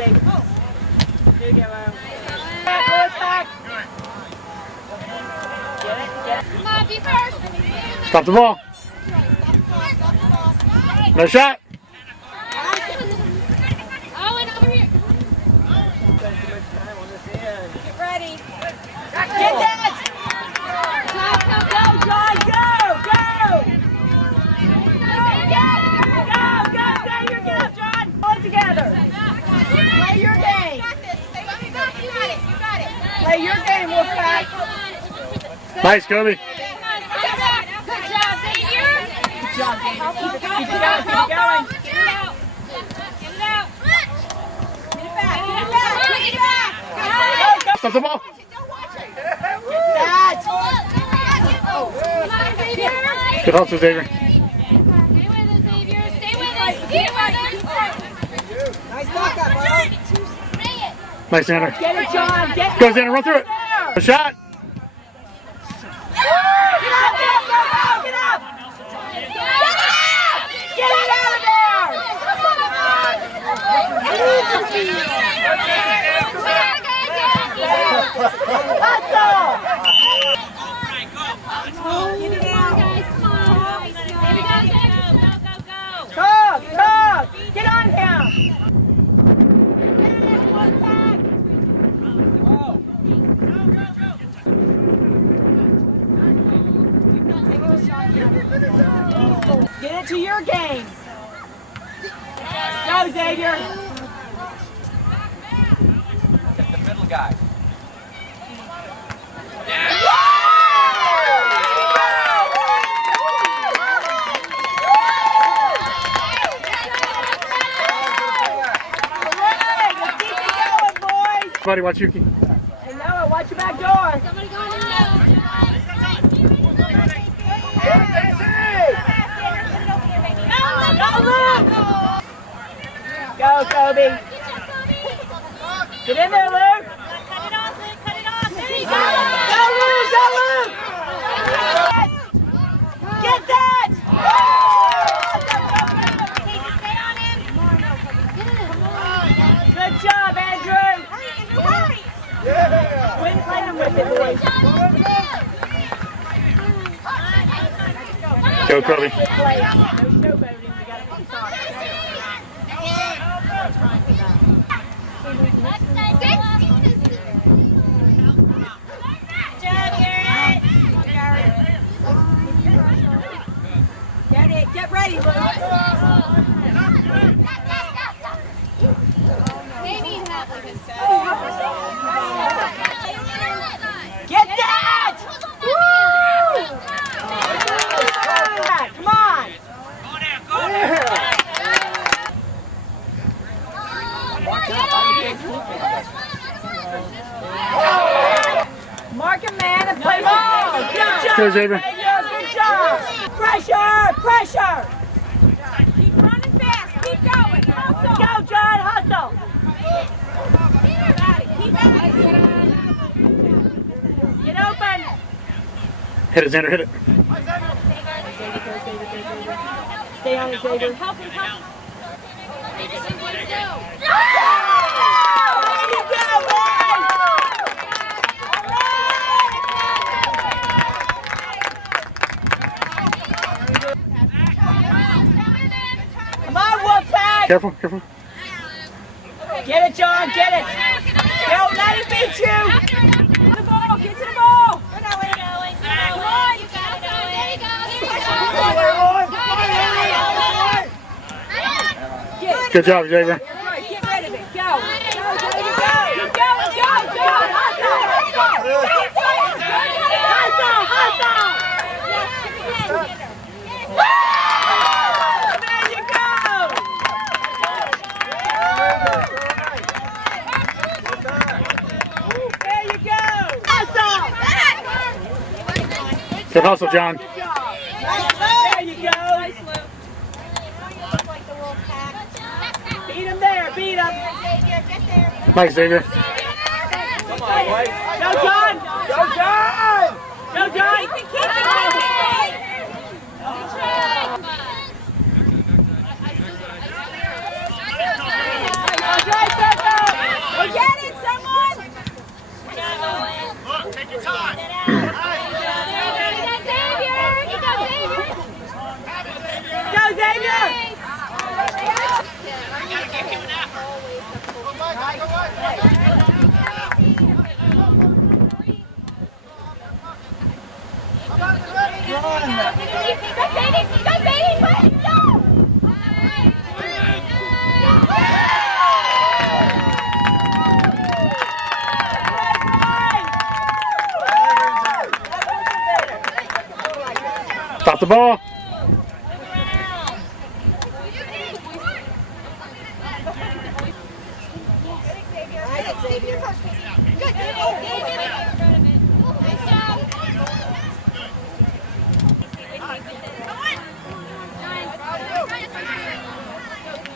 Xavier. Do it again, Ryan. Back. Get it. Come on, be first. Stop the ball. No shot. Owen, over here. Get ready. Get that! Go, John, go! Go, get up, John! All together. Play your game. You got it. Play your game, Wolfpack. Nice, Kobe. Good job, Xavier. Good job, Xavier. Keep it going. Get it out. Get it out. Get it back. Stop the ball. That. Good hustle, Xavier. Stay with us, Xavier. Stay with us. Nice knock up, bro. Nice, Xander. Get it, John. Get Go, Xander, run through it. A shot. Get up! Get it out of there! Hustle! Get it out. Talk! Get on him! Get it to your game. Go, Xavier. Get the middle guy. Buddy, watch Yuki. Hey, Noah, watch your back door. Somebody go in there. Go, Kobe. Get in there, Luke. Cut it off, Luke. There you Go, Luke. Get that. Stay on him. Good job, Andrew. Hurry. Quit playing with it, boys. Go, Kobe. Quit playing. No showboating. We got to be sorry. Get ready, Luke. Get that! Woo! Come on! Mark a man and play ball. Good job, Go, Xavier. Good job. Pressure. Keep running fast. Keep going. Hustle. Go, John. Hustle. Get open. Hit it, Xander, hit it. Stay on it, Xavier. Help him. Come on, Wolfpack! Careful. Get it, John, get it! Don't let it beat you! Get to the ball! Come on, you got it, Owen. There you go. Good job, Xavier. Get rid of it. Go! Go, Xavier, go! Keep going, go! Hustle! There you go! There you go! Hustle! Good hustle, John. There you go! Beat him there, beat him! Nice, Xavier. Come on, boys. Go, John! Go, John! Go, John! Keep it going! Stop the ball.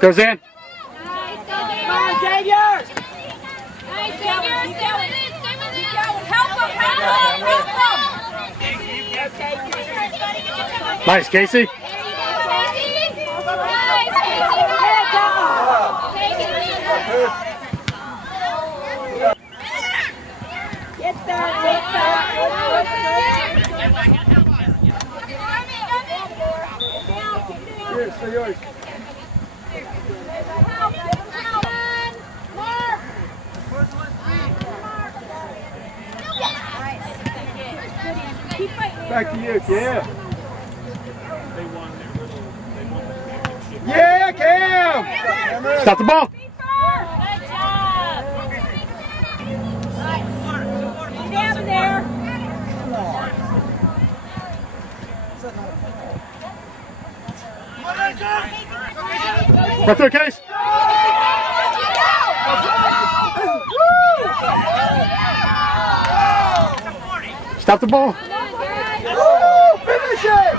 Goes in. Come on, Xavier! Nice, Xavier. Stay with it. Stay with it. Help him. Help him. Nice, Casey. Get that, get that. Here's yours. Back to you, Cam. Yeah, Cam! Stop the ball. Good job. Down there. Right there, Case. Stop the ball. Finish it!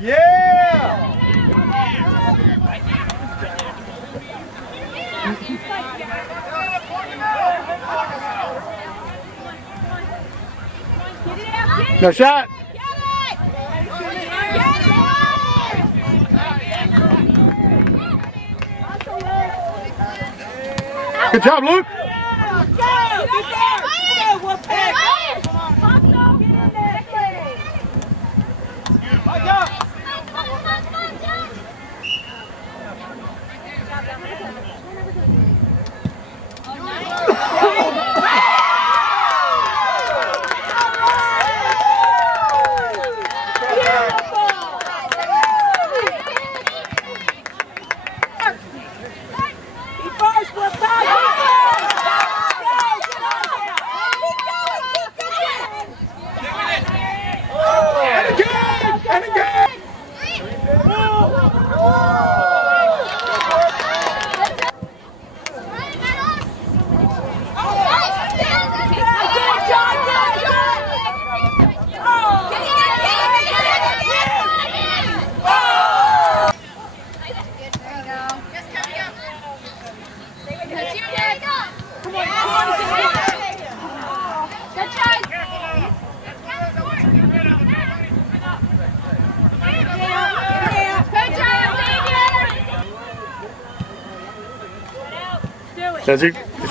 Yeah! No shot. Good job, Luke. That's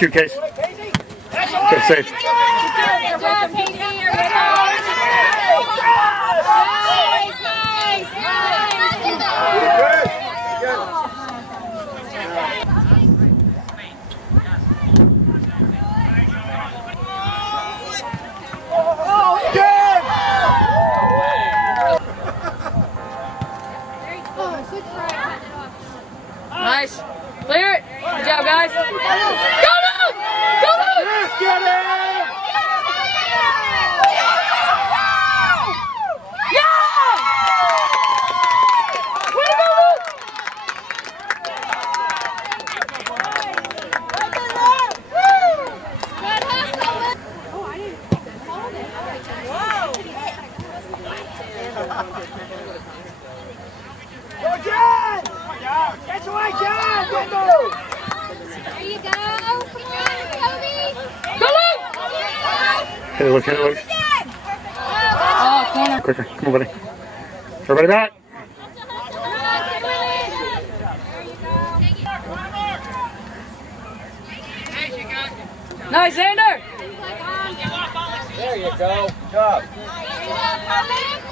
your case. Okay, safe. Nice. Clear it. Good job, guys. Go, Luke! Go, Luke! Let's get it! Go, Jen! That's the way, John. Good move. There you go. Come on, Kobe. Go, Luke! Hit it, Luke. Hit it, Luke. Oh, corner. Quicker. Come on, buddy. Everybody back. Nice, Xander! There you go. Good job. There you go, Kobe.